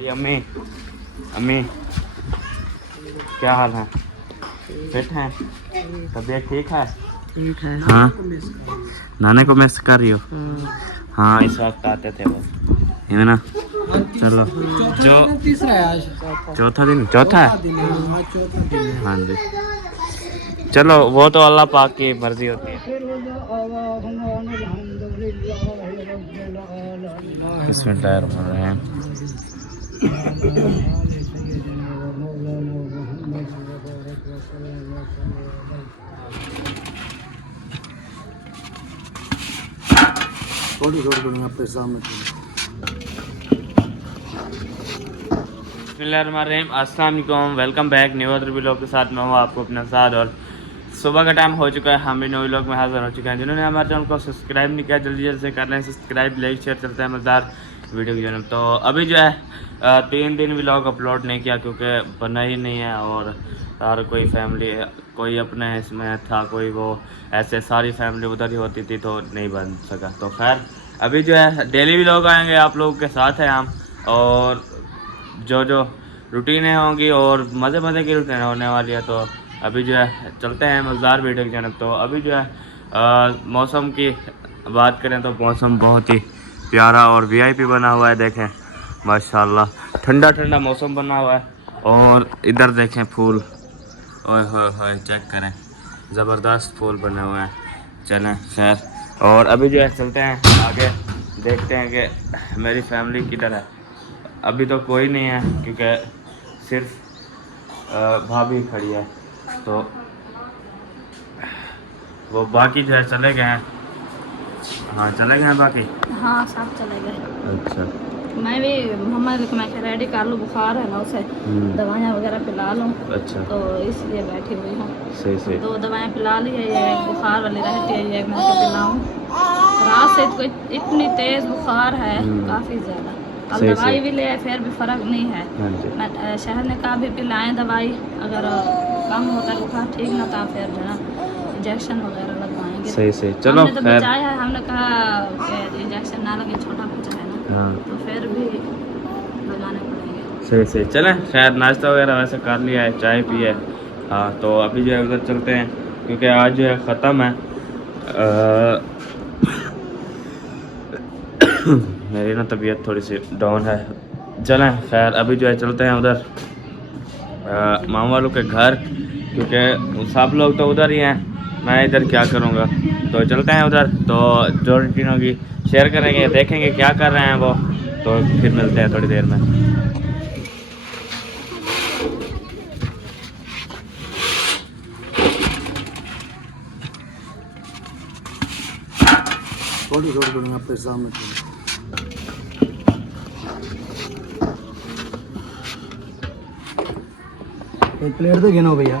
ये अम्मी अम्मी क्या हाल है? फिट हैं? तबीयत ठीक है? हाँ नाने को मिस कर रही हो? हाँ इस वक्त आते थे वो, है ना? चलो जो तीसरा है आज, चौथा दिन, चौथा है? चौथा दिन है। हाँ जी चलो वो तो अल्लाह पाक की मर्जी होती है। बिस्मिल्लाहिर्रहमानिर्रहीम। थोड़ी थोड़ी आपके सामने बिस्मिल्लाहिर्रहमानिर्रहीम। अस्सलाम वालेकुम, welcome back new other vlog के साथ मैं हूँ आपको अपने साथ। और सुबह का टाइम हो चुका है, हम भी न्यू व्लॉग में हाजिर हो चुके हैं। जिन्होंने हमारे चैनल को सब्सक्राइब नहीं किया जल्दी जल्दी से कर लें सब्सक्राइब, लाइक शेयर, चलता है मज़ेदार वीडियो की जनम। तो अभी जो है 3 दिन व्लॉग अपलोड नहीं किया क्योंकि बना ही नहीं है, और हर कोई फैमिली कोई अपने इसमें था, कोई वो ऐसे सारी फैमिली उधर ही होती थी तो नहीं बन सका। तो खैर अभी जो है डेली व्लॉग आएंगे आप लोगों के साथ हैं हम, और जो जो रूटीनें होंगी और मज़े मज़े की रूटीन होने वाली है। तो अभी जो है चलते हैं मज़ेदार वीडियो की जनब। तो अभी जो है मौसम की बात करें तो मौसम बहुत ही प्यारा और वीआईपी बना हुआ है। देखें माशाल्लाह ठंडा ठंडा मौसम बना हुआ है, और इधर देखें फूल, ओए होए होए चेक करें, ज़बरदस्त फूल बने हुए हैं। चलें खैर, और अभी जो है चलते हैं आगे, देखते हैं कि मेरी फैमिली किधर है। अभी तो कोई नहीं है क्योंकि सिर्फ भाभी खड़ी है, तो वो बाकी जो है चले गए हैं। हाँ चले गए हैं बाकी। हाँ सब चले गए। अच्छा मैं भी मम्मा को मैं रेडी कर लूँ, बुखार है ना उसे दवाइयाँ वगैरह पिला लूँ। अच्छा तो इसलिए बैठी हुई हूँ। सही सही। 2 दवाइयाँ पिला ली है, ये बुखार वाली रहती है, ये मैं पिलाऊँ। रात से तो इतनी तेज़ बुखार है काफ़ी ज़्यादा। अब दवाई भी ले आए फिर भी फ़र्क नहीं है। मैं शहर ने कहा भी पिलाएँ दवाई, अगर कम होता है बुखार ठीक ना था फिर जो है इंजेक्शन वगैरह लगवाएंगे। सही सही चलो हमने तो बचाया है, हमने कहा कि इंजेक्शन ना लगे, छोटा बच्चा है ना। हाँ तो फिर भी लगाने पड़ेंगे। सही सही चलें खैर, नाश्ता वगैरह वैसे कर लिया है, चाय पी है। हाँ तो अभी जो है उधर चलते हैं क्योंकि आज जो है ख़त्म है मेरी ना तबीयत थोड़ी सी डाउन है। चलें खैर अभी जो है चलते हैं उधर मामा वालों के घर, क्योंकि सब लोग तो उधर ही हैं, मैं इधर क्या करूँगा। तो चलते हैं उधर, तो जो रूटीन होगी शेयर करेंगे, देखेंगे क्या कर रहे हैं वो। तो फिर मिलते हैं थोड़ी देर में। थोड़ी थोड़ी आपके सामने एक प्लेट दे गिनो भैया।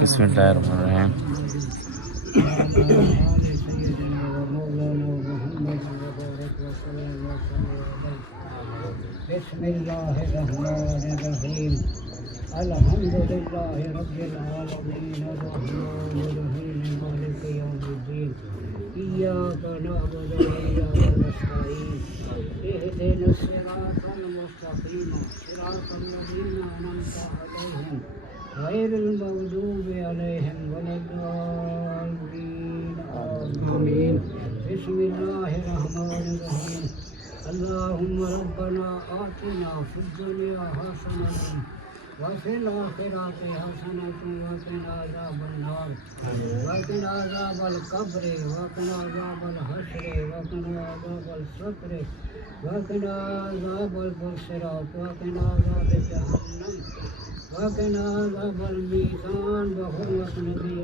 बिस्मिल्लाहिर्रहमानिर्रहीम। बिस्मिल्लाहिर्रहमानिर्रहीम। अल्हम्दुलिल्लाहि रब्बिल आलमीन अर्रहमानिर्रहीम मालिकि यौमिद्दीन इय्याका नअबुदु व इय्याका नस्तईन इहदिनस सिरातल मुस्तकीम सिरातल लज़ीना अनअमता अलैहिम गैरिल मग़दूबि अलैहिम वलद्दाल्लीन आमीन। बिस्मिल्लाहिर्रहमानिर्रहीम। अल्लाहुम्मा रब्बना आतिना फिद्दुनिया हसनतन व फिल आखिरति हसनतन व क़िना अज़ाबन्नार व क़िना अज़ाबल क़ब्र व क़िना अज़ाबल हश्र व क़िना अज़ाबल सक़्र व क़िना अज़ाबल सिरात व क़िना अज़ाब जहन्नम व क़िना अज़ाबल मीज़ान व हुर्मत नबी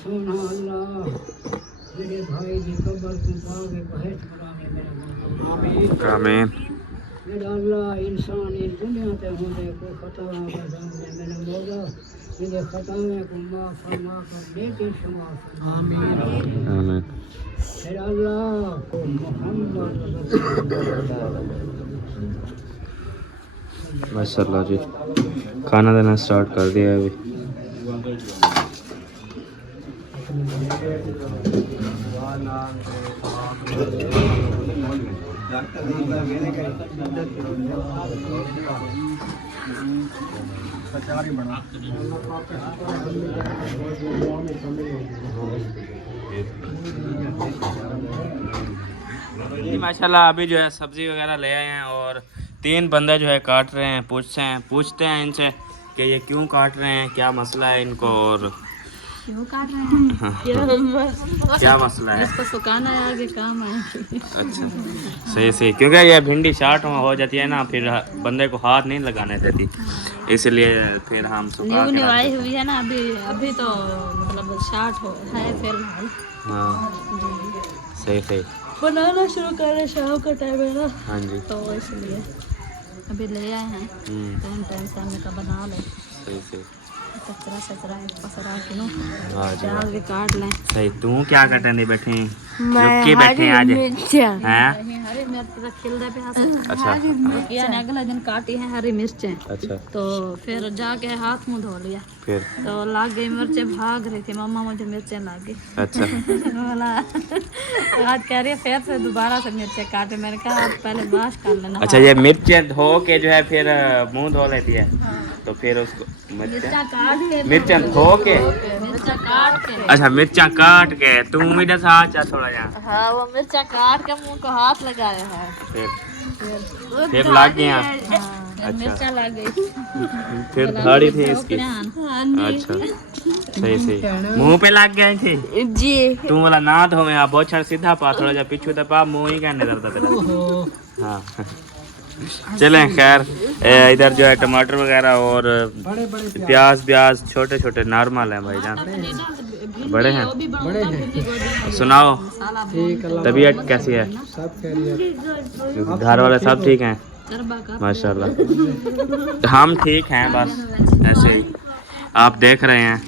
सुना अल्लाह मेरे भाई की कब्र को पावे बहत बनाने मेरा आमीन। मेरा अल्लाह इंसान इस दुनिया पे होने को खताओं का सामने मेरे मौला मेरे खताओं को माफ़ फरमा कर नेकी शुमार फरमा आमीन। मेरा अल्लाह मोहम्मद माशाल्लाह जी, खाना देना स्टार्ट कर दिया है अभी। जी माशाल्लाह अभी जो है सब्जी वगैरह ले आए हैं और 3 बंदे जो है काट रहे हैं। पूछते हैं इनसे कि ये क्यों काट रहे हैं, क्या मसला है इनको और क्यों काट रहे हैं? क्या मसला है? इसको सुखाना है, आगे काम है। अच्छा सही क्योंकि ये भिंडी शार्ट हो जाती है ना, फिर बंदे को हाथ नहीं लगाने देती, इसलिए फिर हम सुखा के निवाई हुई है ना अभी तो मतलब शार्ट है फिर। हाँ सही बनाना शुरू कर रहे, शाम का टाइम है ना। हाँ जी, तो इसलिए अभी ले आए हैं, टाइम से हमने कहा बना लें। सही कचरा पसरा के नो हाँ जी, प्याज भी काट लें। सही। तू क्या करने बैठे रुक के बैठे आज हैं? हरी मिर्च खिल रहे पे अच्छा यानी अगला दिन काटी है हरी मिर्चें। अच्छा तो फिर जाके हाथ मुंह धो लिया, फिर तो लाग गई मिर्चें, भाग रही थी मम्मा मुझे मिर्चें लाग गई। अच्छा बोला आज कह रही है फिर से दोबारा से मिर्चें काटे। मैंने कहा आप पहले वाश कर लेना। अच्छा ये मिर्चें धो के जो है फिर मुंह धो लेती है, तो फिर उसको मिर्चा काट के मिर्चें धो के मिर्चा काट के अच्छा मिर्चा काट के तुम इधर से आ जा थोड़ा यहाँ। हाँ वो मिर्चा काट के मुंह को हाथ लगाया है, फिर लाग गया। मिर्चा लग गई, फिर दाढ़ी थी इसकी। अच्छा सही मुंह पे लग गए थे जी। तू बोला ना धो में आप बहुत सीधा पा, थोड़ा जा पीछू दबा, मुंह ही कहने दर्द तेरा। हाँ चलें खैर, इधर जो है टमाटर वगैरह और प्याज छोटे नॉर्मल हैं भाईजान, बड़े हैं। सुनाओ तबीयत कैसी है? घर वाले सब ठीक हैं माशाल्लाह। हम ठीक हैं बस ऐसे ही, आप देख रहे हैं।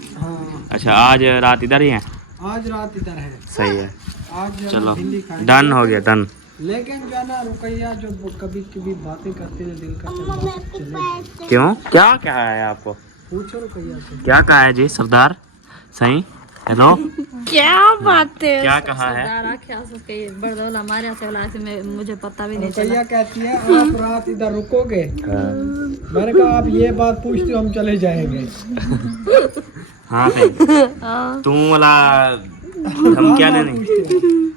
अच्छा आज रात इधर ही हैं? आज रात इधर है। सही है, आज चलो डन हो गया, डन लेकिन जो है ना रुकैया जो कभी कभी बातें करते हैं दिल का चले। क्यों, क्या कहा है आपको? पूछो रुकैया से। क्या कहा है जी सरदार? सही हेलो, क्या बात है? क्या कहा है? हमारे यहाँ से मुझे पता भी नहीं चला। रुकैया कहती है आप रात इधर रुकोगे? मैंने कहा आप ये बात पूछते हो हम चले जाएंगे। हाँ सही। तुम वाला धमकियाँ नहीं,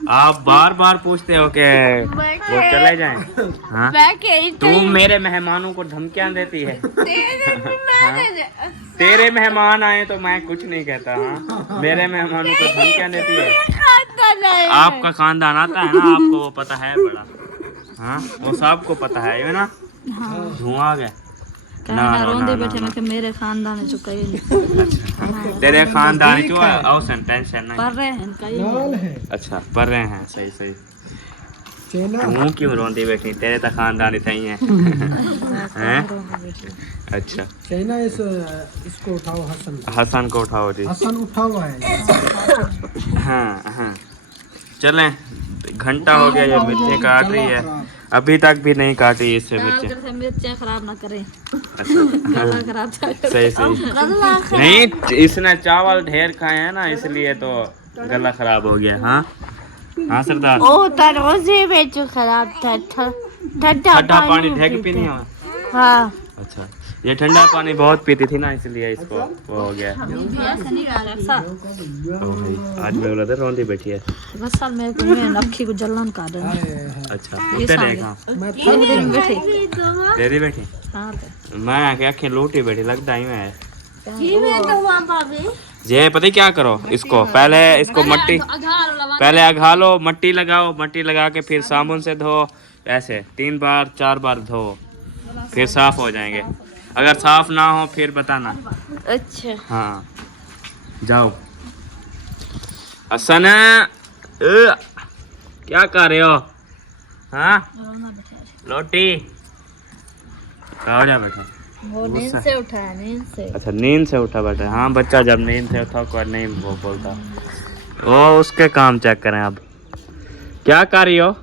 आप बार बार पूछते हो कि वो चले जाएं। हाँ, तुम मेरे मेहमानों को धमकियाँ देती है। हाँ? तेरे मेहमान आए तो मैं कुछ नहीं कहता। हाँ, मेरे मेहमानों को धमकियाँ देती है। आपका खानदान आता है ना, आपको वो पता है बड़ा। हाँ, वो सबको पता है ये ना। धुआं आ गया बैठे मैं मेरे खानदान है चुका ही तेरे खानदान क्यों है? औसन टेंशन नहीं, पढ़ रहे हैं कई। अच्छा पढ़ रहे हैं, सही सही। चेना तू क्यों रोंदी बैठी? तेरे तो खानदानी सही है। हैं? अच्छा चेना इसको उठाओ, हसन को उठाओ जी। हसन उठा हुआ है। हाँ हाँ, चलें, घंटा हो गया, ये मिर्चें काट रही है, अभी तक भी नहीं काटी इससे मिर्चें। मिर्चें खराब ना करें। अच्छा खराब सही सही। नहीं, इसने चावल ढेर खाए हैं ना, इसलिए तो गला खराब हो गया। हाँ हाँ सरदार। ओ तरोजे में जो खराब था, ठंडा पानी ढेक पीनी हो? हाँ। अच्छा, ये ठंडा पानी बहुत पीती थी ना, इसलिए इसको वो हो गया। आज मैं बोला था रोंदी बैठी है। बस साल में अखी को जलन कर रहे हैं। अच्छा, उठे देखा मैं बैठे देरी बैठी। हाँ मैं आके आँखें लोटी बैठी, लगता ही मैं ये पता क्या करो, इसको पहले इसको मट्टी पहले अघालो, मट्टी लगाओ, मट्टी लगा के फिर साबुन से धो, ऐसे 3 बार 4 बार धो, फिर साफ हो जाएंगे। अगर साफ ना हो फिर बताना। अच्छा हाँ, जाओ। हसन क्या कर रहे हो? हाँ, रोटी जा बेटा। वो नींद से उठा है, नींद से। अच्छा, नींद से उठा बैठा। हाँ, बच्चा जब नींद से उठा कोई नहीं वो बोलता। वो उसके काम चेक करें। अब क्या कर रही हो?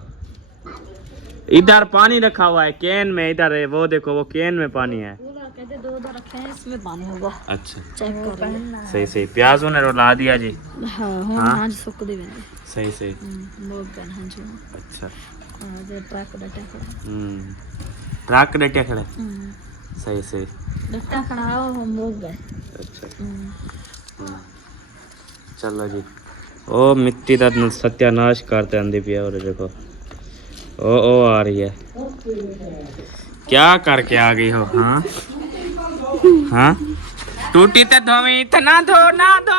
इधर पानी रखा हुआ है कैन में, इधर है वो देखो, वो कैन में पानी है। कहते 2 रखे हैं, इसमें पानी होगा। अच्छा चेक कर। सही सही। प्याजों ने रुला दिया जी। हाँ सुख दी मैंने। सही सही। अच्छा, ट्रक डटे खड़े। सही सही। डट्टा खड़ा हो, हम लोग गए। अच्छा चलो जी। ओ मिट्टी का सत्यानाश करते आंधी पिया, और देखो ओ आ रही है। क्या करके आ गई हो? हाँ हाँ, टूटी तो धोवी, इतना धो ना धो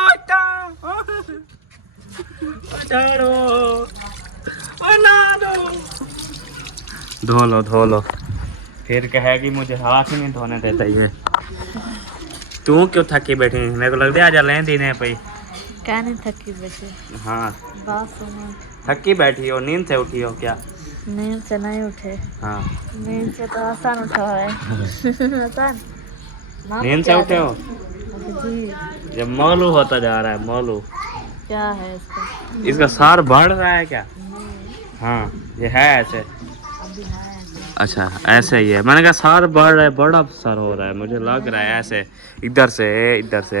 धो लो, फिर कहेगी मुझे हाथ ही नहीं धोने देता ये। तू क्यों थकी बैठी? मेरे को लगता है आज लें देने पे। क्या नहीं थकी बैठी? हाँ, बात सुनो। थकी बैठी हो, नींद से उठी हो क्या? नींद से नहीं उठे। हाँ, नींद से तो आसान उठा है। आसान नींद से उठे हो? जी। जब मौलू होता जा रहा है, मौलू क्या है इसका? इसका सार बढ़ रहा है क्या? हाँ, ये है ऐसे। अच्छा, ऐसे ही है। मैंने कहा सार बढ़ रहा है, बड़ा सार हो रहा है, मुझे लग रहा है ऐसे, इधर से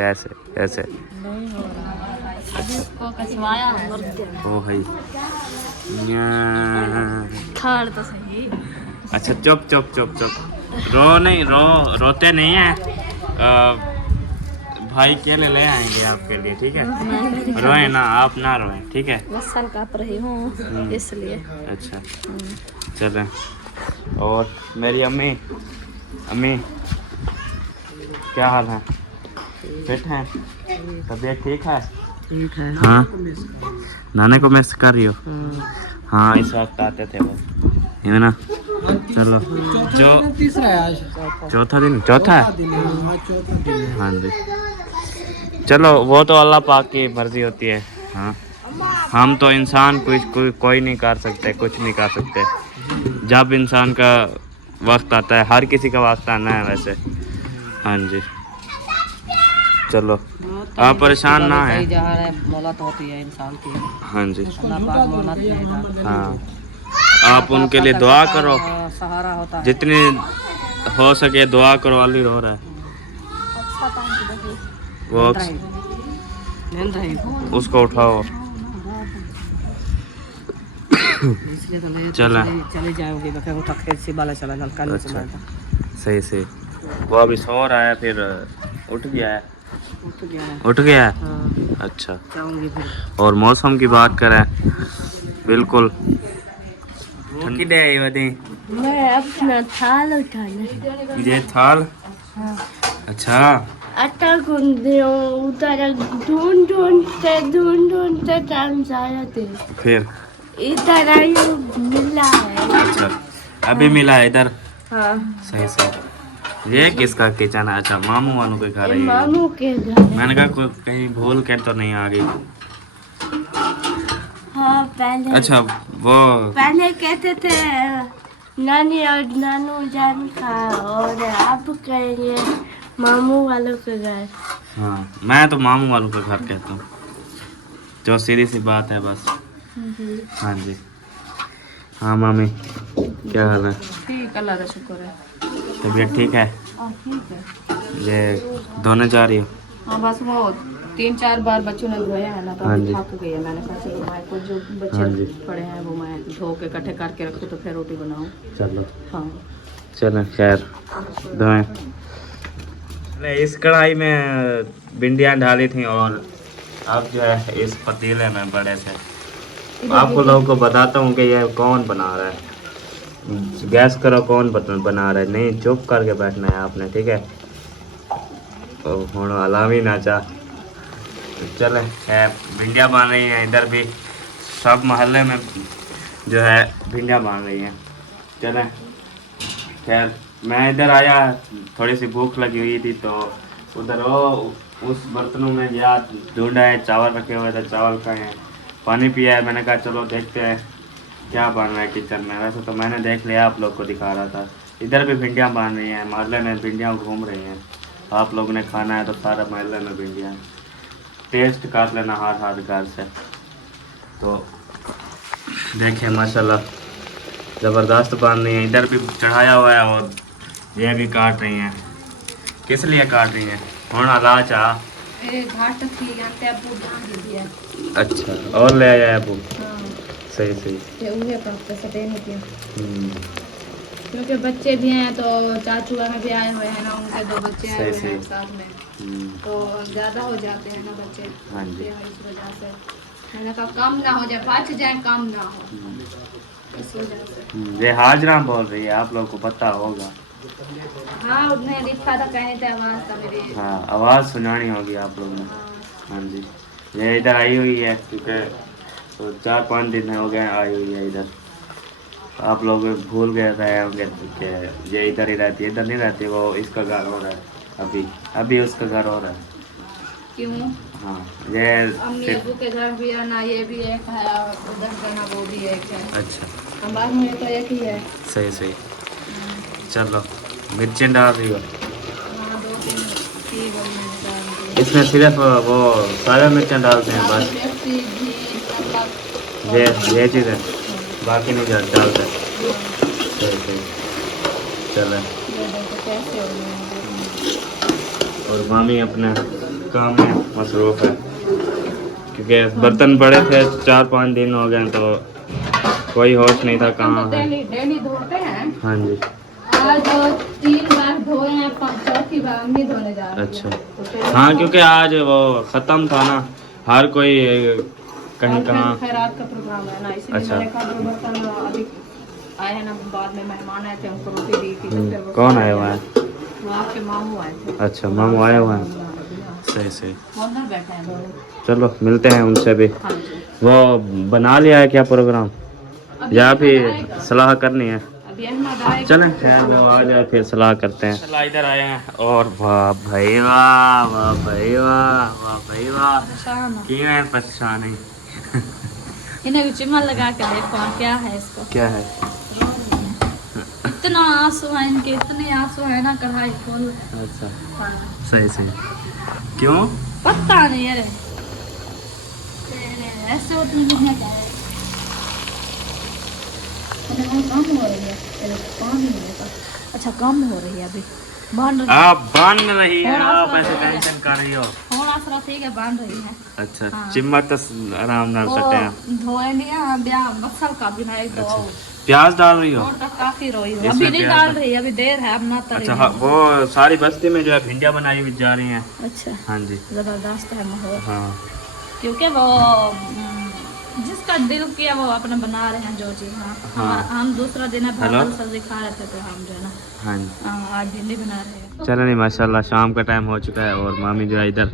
ऐसे ऐसे। नहीं हो रहा। इसको कचवाया मर गया। ओ भाई, खाड़ तो सही। अच्छा चुप। रोते नहीं है। भाई केले ले आएंगे आपके लिए, ठीक है? रोए ना, आप ना रोए, ठीक है? बस साल काँप रही हूँ इसलिए। अच्छा चलें। और मेरी अम्मी क्या हाल है? फिट हैं? तबीयत ठीक है? हाँ, नाने को मिस कर रही हो? हाँ, इस वक्त आते थे वो, है ना? चलो, जो तीसरा है आज, चौथा है। हाँ जी, चलो, वो तो अल्लाह पाक की मर्जी होती है। हाँ, हम तो इंसान कोई नहीं कर सकते, कुछ नहीं कर सकते। जब इंसान का वक्त आता है, हर किसी का वक्त आना है वैसे। हाँ जी, चलो, आप परेशान ना है। मौलत होती है इंसान की। हाँ जी, अल्लाह पाक मौलत देगा। हाँ, आप उनके लिए दुआ करो, सहारा होता है। जितनी हो सके दुआ करो। अली रो रहा है, वो उसको उठाओ। इसलिए तो ले चले जाओगे तो खेत से बाला चला नलका नहीं चला था। सही सही। वो अभी सो रहा है, फिर उठ गया है। उठ गया है। हाँ, अच्छा। जाऊंगी फिर। और मौसम की बात करें, बिल्कुल ठंडी दे वदी। मैं अपना थाल उठाना। ये थाल। हाँ। अच्छा। आटा गूंदे उधर ढूंढते टाइम जाया थे, फिर इधर आई मिला है। अच्छा, अभी मिला है इधर। हाँ। सही सही। ये किसका किचन है? अच्छा, मामू वालों के घर है ये। मामू के घर। मैंने कहा कहीं भूल के तो नहीं आ गई। हाँ पहले। अच्छा, वो पहले कहते थे नानी और नानू जान का, और अब कहेंगे मामू वालों के घर। हाँ, मैं तो मामू वालों के घर कहता हूँ, जो सीधी सी बात है बस। हाँ जी। हाँ मामी, क्या हाल है? ठीक, अल्लाह का शुक्र है। तबीयत ठीक है? ठीक है। ये धोने जा रही हो? हाँ बस वो 3-4 बार बच्चों ने धोया है ना, तो हाँ अभी जी। थक गई है। मैंने कहा चलो मैं को जो हाँ जी। बच्चे पड़े हैं वो मैं धो के इकट्ठे करके रखूँ तो फिर रोटी बनाऊँ। चलो हाँ। चलो, खैर धोएं। इस कढ़ाई में भिंडियाँ डाली थी, और अब जो है इस पतीले में बड़े से आपको लोगों को बताता हूँ कि ये कौन बना रहा है। गैस करो कौन बना रहा है। नहीं, चुप करके बैठना है आपने, ठीक है? हूँ अलामी ना चाह। चले, भिंडियाँ बन रही हैं इधर भी, सब मोहल्ले में जो है भिंडियाँ बन रही हैं। चलें, खैर मैं इधर आया, थोड़ी सी भूख लगी हुई थी, तो उधर वो उस बर्तनों में गया, ढूंढा है, चावल रखे हुए थे, चावल खाए हैं, पानी पिया है। मैंने कहा चलो देखते हैं क्या बन रहा है किचन में। वैसे तो मैंने देख लिया, आप लोग को दिखा रहा था। इधर भी भिंडियाँ बन रही हैं, मोहल्ले में भिंडियाँ घूम रही हैं। आप लोगों ने खाना है तो सारा मोहल्ले में भिंडियाँ टेस्ट कर लेना हाथ घर से। तो देखें माशाल्लाह ज़बरदस्त बन रही है। इधर भी चढ़ाया हुआ है, और ये भी काट रही हैं। किस लिए काट रही हैं? हूँ अला चाह। अच्छा, और ले आया अबू। सही सही। क्योंकि बच्चे भी हैं, तो चाचू में भी आए हुए हैं ना, उनके 2 बच्चे आए हुए हैं साथ में, तो ज़्यादा हो जाते हैं ना बच्चे। हाँ जी। इस वजह से मैंने कहा कम ना हो जाए, बच जाए, कम ना हो, इस वजह से। ये हाजरा बोल रही है, आप लोग को पता होगा। हाँ, उसने लिखा था, कहने थे आवाज़ था मेरी। हाँ, आवाज़ सुनानी होगी आप लोगों ने। हाँ जी। ये इधर आई हुई है, क्योंकि तो 4-5 दिन हो गए आई हुई है इधर। आप लोग भूल गए रहे होंगे कि ये इधर ही रहती है। इधर नहीं रहती, वो इसका घर हो रहा है, अभी उसका घर हो रहा है। क्यों? हाँ, ये अम्मी अबू के घर भी है ना, ये भी एक है, और उधर का ना वो भी एक है। अच्छा, हमारे में तो एक ही है। सही सही। चलो, मिर्चें डाल रही हो? हाँ, 2-3 की वो मैंने डाल दी। इसमें सिर्फ वो सारे मिर्चें डालते हैं बस, मिर्ची, घी, नमक, ये चीज़ें, बाकी नहीं डालते। सही सही। चलो, ये देखो कैसे हो गए हैं। और मामी अपने काम में मसरूफ़ है, क्योंकि बर्तन पड़े थे 4-5 दिन हो गए, तो कोई होश नहीं था कहाँ है। डेली धोते हैं। हाँ जी। आज 3 बार धोए हैं, 4थी बार अम्मी धोने जा रही है। अच्छा, हाँ, क्योंकि आज वो ख़त्म था ना, हर कोई कहीं कहाँ। खैरात का प्रोग्राम है ना, इसलिए अच्छा। मैंने कहा जो बर्तन अभी आए हैं ना, बाद में मेहमान आए थे, उनको रोटी दी थी, तो फिर वो कौन आया हुआ है? वो आपके मामू आए थे। अच्छा, मामू आए हुए हैं। सही सही। वो अंदर बैठे हैं दोनों। चलो, मिलते हैं उनसे भी। हाँ जी। वो बना लिया है क्या प्रोग्राम, अभी या फिर अहमद आएगा। सलाह करनी है? अभी अहमद आएगा। चलें, खैर वो आ जाए फिर सलाह करते हैं। चला इधर आए हैं, और वाह भाई वाह, वाह भाई वाह, वाह भाई वाह, क्यों है परेशानी? इन्हें चिमन लगा के देखो क्या है इसको। क्या है? इतना आंसू है इनके, इतने आंसू है ना, कढ़ाई खोल। अच्छा, सही सही। क्यों? पता नहीं है, ऐसे होती है। कम हो रही है, पानी है। अच्छा कम हो रही है अभी, बन रही है। आप बन रही है, आप ऐसे टेंशन कर रही हो। थोड़ा सा ठीक है, बन रही है। अच्छा हाँ। चिम्मच तो आराम नाल सटे हैं। धोए लिया ब्याह मसल का भी है तो अच्छा प्याज डाल रही हो? और तक काफी रोई हूँ। इसमें अभी नहीं प्याज डाल रही, अभी देर है, अब ना तरी अच्छा है। हाँ, वो सारी बस्ती में जो है भिंडियाँ बनाई हुई जा रही हैं। अच्छा हाँ जी जबरदस्त है माहौल, हाँ क्योंकि वो जिसका दिल किया वो अपना बना रहे हैं जो चीज़। हाँ हम दूसरा दिन है भात सब्जी खा रहे थे तो हम जो है ना हाँ जी आज भिंडी बना रहे हैं। चलो नहीं माशाल्लाह शाम का टाइम हो चुका है और मामी जो है इधर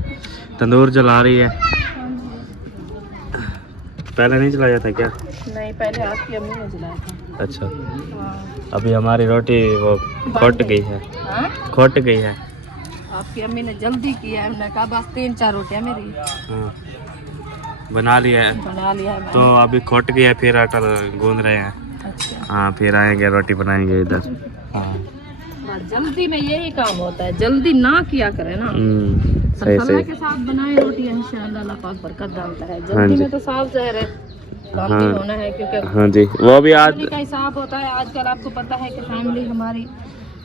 तंदूर जला रही है। पहले नहीं जलाया था क्या? नहीं पहले आपकी अम्मी ने जलाया था। अच्छा हाँ। अभी हमारी रोटी वो खोट गई है। हाँ? खोट गई है। आपकी अम्मी ने जल्दी किया है, मैंने कहा बस 3-4 रोटियां मेरी हाँ बना लिया है बना लिया है मैंने। तो अभी खोट गया फिर आटा गूंद रहे हैं। अच्छा हाँ फिर आएंगे रोटी बनाएंगे इधर। हाँ जल्दी में यही काम होता है, जल्दी ना किया करे ना। सही मसाला सही के साथ बनाए रोटी इंशाअल्लाह अल्लाह पाक बरकत डालता है। हाँ जल्दी जी। में तो साफ जहर है, काम भी हाँ। होना है क्योंकि हाँ जी वो भी आज फैमिली का हिसाब होता है। आजकल आपको पता है कि फैमिली हमारी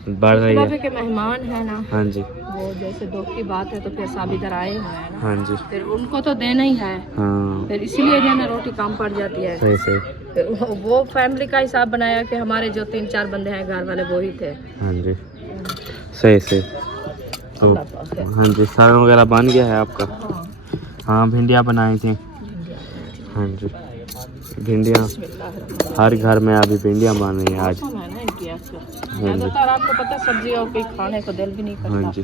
बढ़ रही है। के मेहमान है ना, हाँ जी वो जैसे दुख की बात है तो फिर सब इधर आए हुए हैं ना, हाँ जी फिर उनको तो देना ही है, हाँ फिर इसीलिए जो है ना रोटी कम पड़ जाती है। सही सही फिर वो फैमिली का हिसाब बनाया कि हमारे जो 3-4 बंदे हैं घर वाले वो ही थे। हाँ जी सही सही तो अल्लाह पाक है। हाँ जी साग वगैरह बन गया है आपका? हाँ हाँ भिंडियाँ बनाई थी। हाँ जी भिंडियाँ हर घर में अभी भिंडियाँ बन रही हैं आज। मौसम है ना इनकी आजकल। हाँ जी ज़्यादातर आपको पता है सब्जियों के खाने को दिल भी नहीं हाँ करता, जी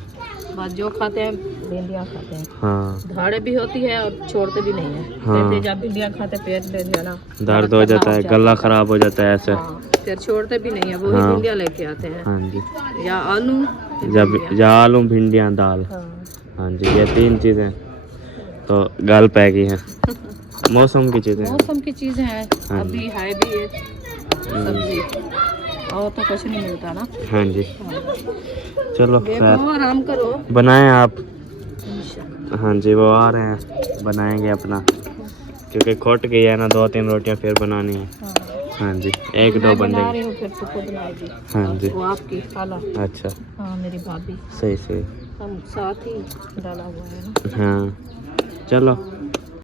बस जो खाते हैं भिंडियाँ खाते हैं। हाँ धाड़े भी होती है और छोड़ते भी नहीं है। हाँ। कहते जब भिंडियाँ खाते पेट में जो है ना दर्द हो जाता है, गला खराब हो जाता है ऐसे। हाँ, फिर छोड़ते भी नहीं है, वही हाँ। भिंडियाँ लेके आते हैं हाँ जी या आलू या आलू भिंडियाँ दाल। हाँ। हाँ जी ये 3 चीज़ें तो गल पै गई हैं। मौसम की चीज़ें हैं। मौसम की चीज़ें हैं, हाँ। अभी है भी ये सब्जी और तो कुछ नहीं मिलता ना। हाँ जी चलो देखो खैर आराम करो बनाएं आप। इंशाल्लाह। हाँ जी वो आ रहे हैं बनाएंगे अपना, क्योंकि खोट गई है ना 2-3 रोटियां फिर बनानी है। हाँ। हाँ जी 1-2 मैं बंदे। बना रही हूँ फिर तो खुद बनाएगी। हाँ जी वो आपकी खाला, अच्छा हाँ मेरी भाभी, सही सही हम साथ ही डाला हुआ है ना। हाँ चलो